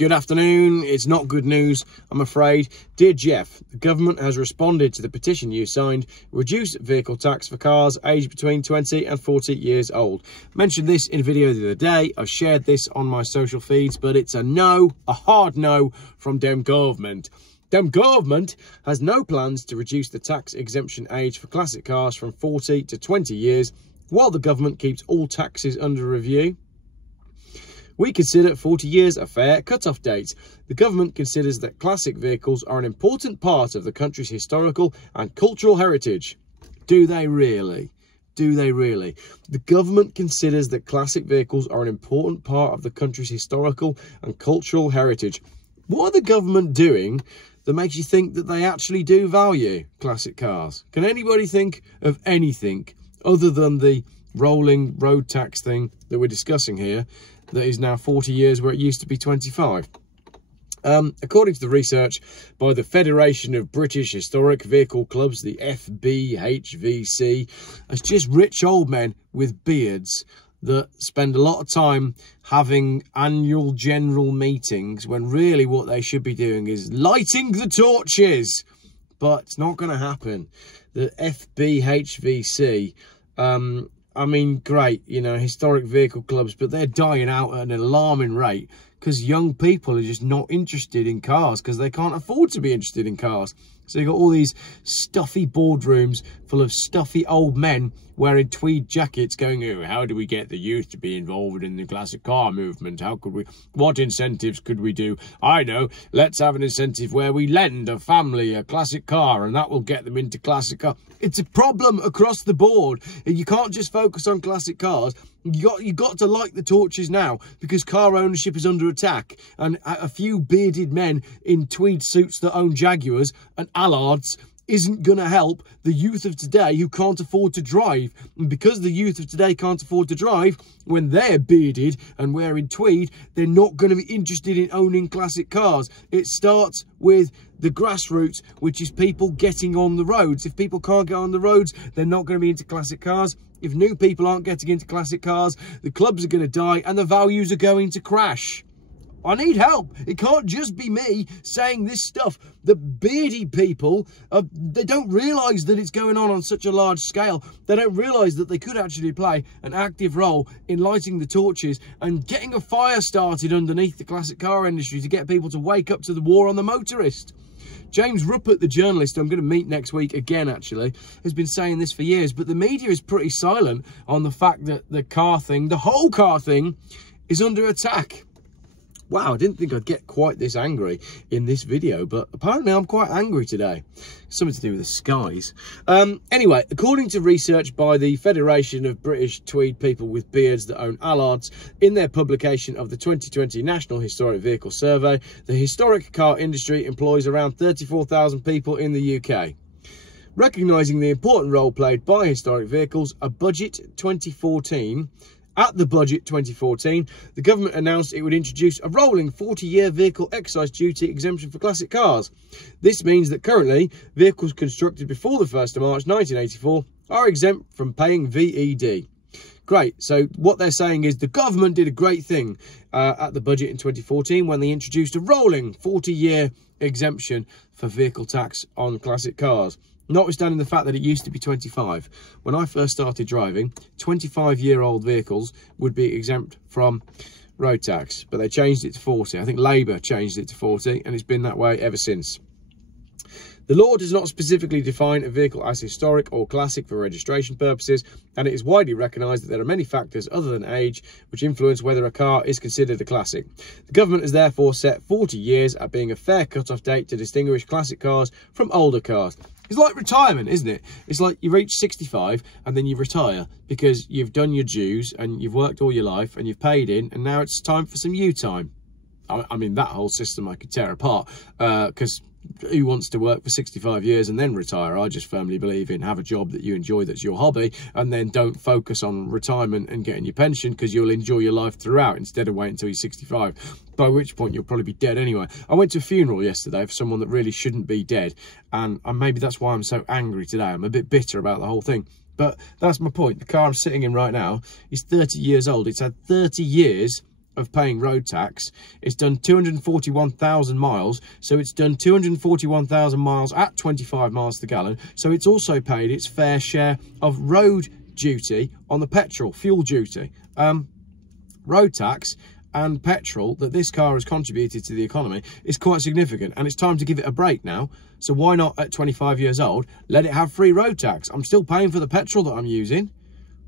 Good afternoon. It's not good news, I'm afraid. Dear Geoff, the government has responded to the petition you signed, reduce vehicle tax for cars aged between 20 and 40 years old. Mentioned this in a video the other day. I've shared this on my social feeds, but it's a no, a hard no from Dem government. Dem government has no plans to reduce the tax exemption age for classic cars from 40 to 20 years, while the government keeps all taxes under review. We consider 40 years a fair cut-off date. The government considers that classic vehicles are an important part of the country's historical and cultural heritage. Do they really? Do they really? The government considers that classic vehicles are an important part of the country's historical and cultural heritage. What are the government doing that makes you think that they actually do value classic cars? Can anybody think of anything other than the rolling road tax thing that we're discussing here that is now 40 years where it used to be 25? According to the research by the Federation of British Historic Vehicle Clubs, the FBHVC, it's just rich old men with beards that spend a lot of time having annual general meetings when really what they should be doing is lighting the torches. But it's not going to happen. The FBHVC, I mean, great, you know, historic vehicle clubs, but they're dying out at an alarming rate because young people are just not interested in cars because they can't afford to be interested in cars. So you've got all these stuffy boardrooms full of stuffy old men wearing tweed jackets going, oh, how do we get the youth to be involved in the classic car movement? How could we, what incentives could we do? I know, let's have an incentive where we lend a family a classic car and that will get them into classic car. It's a problem across the board. You can't just focus on classic cars. You got to light the torches now because car ownership is under attack, and a few bearded men in tweed suits that own Jaguars and Allards isn't going to help the youth of today who can't afford to drive. And because the youth of today can't afford to drive, when they're bearded and wearing tweed, they're not going to be interested in owning classic cars. It starts with the grassroots, which is people getting on the roads. If people can't get on the roads, they're not going to be into classic cars. If new people aren't getting into classic cars, the clubs are going to die and the values are going to crash. I need help. It can't just be me saying this stuff. The beardy people, they don't realise that it's going on such a large scale. They don't realise that they could actually play an active role in lighting the torches and getting a fire started underneath the classic car industry to get people to wake up to the war on the motorist. James Ruppert, the journalist I'm going to meet next week again, actually, has been saying this for years, but the media is pretty silent on the fact that the car thing, the whole car thing, is under attack. Wow, I didn't think I'd get quite this angry in this video, but apparently I'm quite angry today. Something to do with the skies. Anyway, according to research by the Federation of British Tweed People with Beards that own Allards, in their publication of the 2020 National Historic Vehicle Survey, the historic car industry employs around 34,000 people in the UK. Recognising the important role played by historic vehicles, At the Budget 2014, the government announced it would introduce a rolling 40-year vehicle excise duty exemption for classic cars. This means that currently, vehicles constructed before the 1st of March 1984 are exempt from paying VED. Great. So what they're saying is the government did a great thing at the budget in 2014 when they introduced a rolling 40-year exemption for vehicle tax on classic cars. Notwithstanding the fact that it used to be 25. When I first started driving, 25-year-old vehicles would be exempt from road tax, but they changed it to 40. I think Labour changed it to 40, and it's been that way ever since. The law does not specifically define a vehicle as historic or classic for registration purposes, and it is widely recognised that there are many factors other than age which influence whether a car is considered a classic. The government has therefore set 40 years at being a fair cut-off date to distinguish classic cars from older cars. It's like retirement, isn't it? It's like you reach 65 and then you retire because you've done your dues and you've worked all your life and you've paid in, and now it's time for some you time. I mean, that whole system I could tear apart because who wants to work for 65 years and then retire? I just firmly believe in have a job that you enjoy, that's your hobby, and then don't focus on retirement and getting your pension because you'll enjoy your life throughout instead of waiting until you're 65, by which point you'll probably be dead anyway. I went to a funeral yesterday for someone that really shouldn't be dead, and maybe that's why I'm so angry today. I'm a bit bitter about the whole thing. But that's my point. The car I'm sitting in right now is 30 years old. It's had 30 years of paying road tax. It's done 241,000 miles, so it's done 241,000 miles at 25 miles to the gallon. So it's also paid its fair share of road duty on the petrol, fuel duty. Road tax and petrol that this car has contributed to the economy is quite significant, and it's time to give it a break now. So why not, at 25 years old, let it have free road tax? I'm still paying for the petrol that I'm using.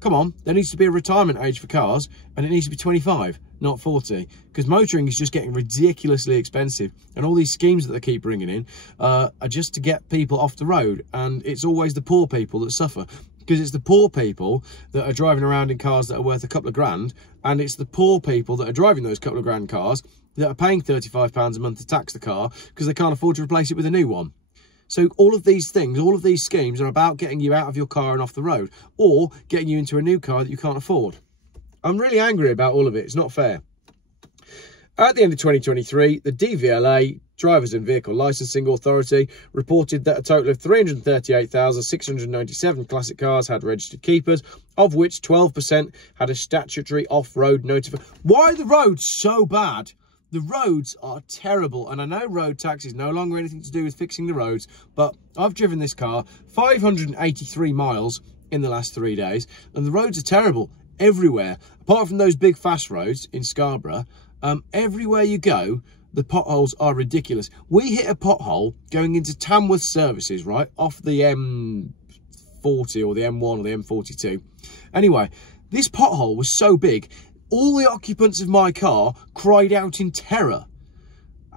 Come on, there needs to be a retirement age for cars, and it needs to be 25, not 40, because motoring is just getting ridiculously expensive, and all these schemes that they keep bringing in are just to get people off the road, and it's always the poor people that suffer. Because it's the poor people that are driving around in cars that are worth a couple of grand, and it's the poor people that are driving those couple of grand cars that are paying £35 a month to tax the car because they can't afford to replace it with a new one. So all of these things, all of these schemes are about getting you out of your car and off the road, or getting you into a new car that you can't afford. I'm really angry about all of it. It's not fair. At the end of 2023, the DVLA, Drivers and Vehicle Licensing Authority, reported that a total of 338,697 classic cars had registered keepers, of which 12% had a statutory off-road notification. Why are the roads so bad? The roads are terrible, and I know road tax is no longer anything to do with fixing the roads, but I've driven this car 583 miles in the last 3 days, and the roads are terrible everywhere. Apart from those big fast roads in Scarborough, everywhere you go, the potholes are ridiculous. We hit a pothole going into Tamworth Services, right, off the M40 or the M1 or the M42. Anyway, this pothole was so big, all the occupants of my car cried out in terror.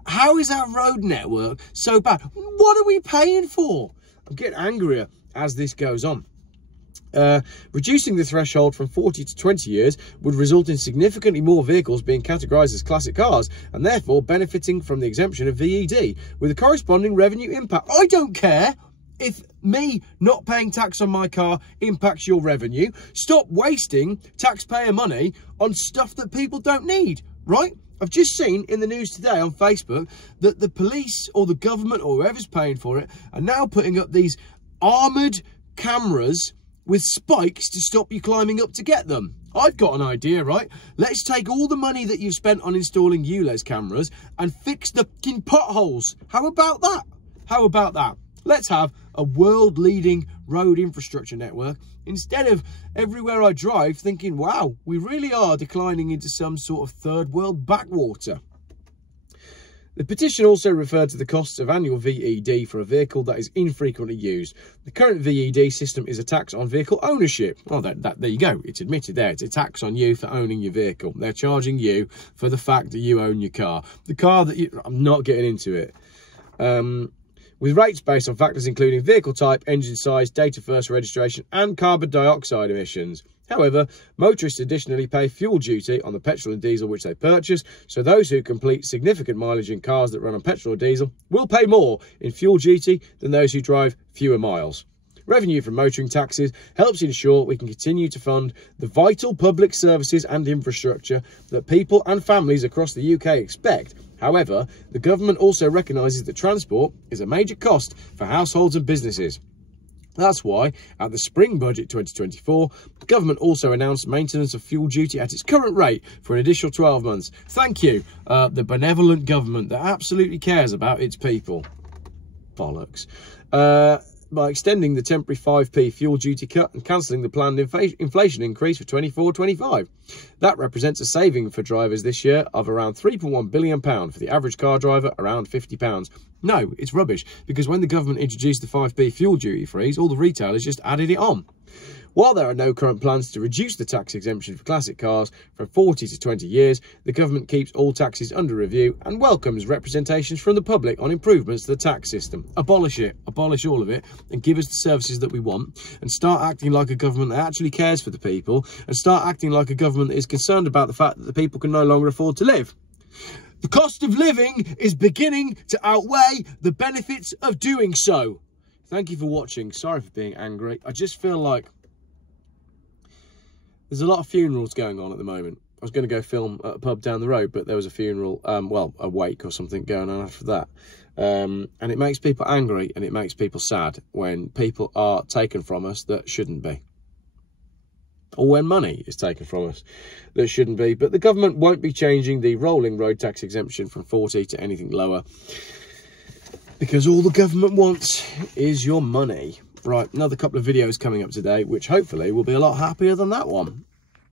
How is our road network so bad? What are we paying for? I'm getting angrier as this goes on. Reducing the threshold from 40 to 20 years would result in significantly more vehicles being categorised as classic cars, and therefore benefiting from the exemption of VED, with a corresponding revenue impact. I don't care if me not paying tax on my car impacts your revenue. Stop wasting taxpayer money on stuff that people don't need, right? I've just seen in the news today on Facebook that the police or the government or whoever's paying for it are now putting up these armoured cameras with spikes to stop you climbing up to get them. I've got an idea, right? Let's take all the money that you've spent on installing ULEZ cameras and fix the fucking potholes. How about that? How about that? Let's have a world-leading road infrastructure network instead of everywhere I drive thinking, wow, we really are declining into some sort of third world backwater. The petition also referred to the costs of annual VED for a vehicle that is infrequently used. The current VED system is a tax on vehicle ownership. Oh, there you go. It's admitted there. It's a tax on you for owning your vehicle. They're charging you for the fact that you own your car. The car that you... I'm not getting into it. With rates based on factors including vehicle type, engine size, date of first registration, and carbon dioxide emissions. However, motorists additionally pay fuel duty on the petrol and diesel which they purchase, so those who complete significant mileage in cars that run on petrol or diesel will pay more in fuel duty than those who drive fewer miles. Revenue from motoring taxes helps ensure we can continue to fund the vital public services and infrastructure that people and families across the UK expect. However, the government also recognises that transport is a major cost for households and businesses. That's why, at the Spring Budget 2024, the government also announced maintenance of fuel duty at its current rate for an additional 12 months. Thank you, the benevolent government that absolutely cares about its people. Bollocks. By extending the temporary 5p fuel duty cut and cancelling the planned inflation increase for 24-25. That represents a saving for drivers this year of around £3.1 billion, for the average car driver around £50. No, it's rubbish, because when the government introduced the 5p fuel duty freeze, all the retailers just added it on. While there are no current plans to reduce the tax exemption for classic cars from 40 to 20 years, the government keeps all taxes under review and welcomes representations from the public on improvements to the tax system. Abolish it, abolish all of it, and give us the services that we want, and start acting like a government that actually cares for the people, and start acting like a government that is concerned about the fact that the people can no longer afford to live. The cost of living is beginning to outweigh the benefits of doing so. Thank you for watching. Sorry for being angry. I just feel like there's a lot of funerals going on at the moment. I was going to go film at a pub down the road, but there was a funeral, well, a wake or something going on after that. And it makes people angry and it makes people sad when people are taken from us that shouldn't be. or when money is taken from us that shouldn't be. But the government won't be changing the rolling road tax exemption from 40 to anything lower, because all the government wants is your money. Right, another couple of videos coming up today, which hopefully will be a lot happier than that one.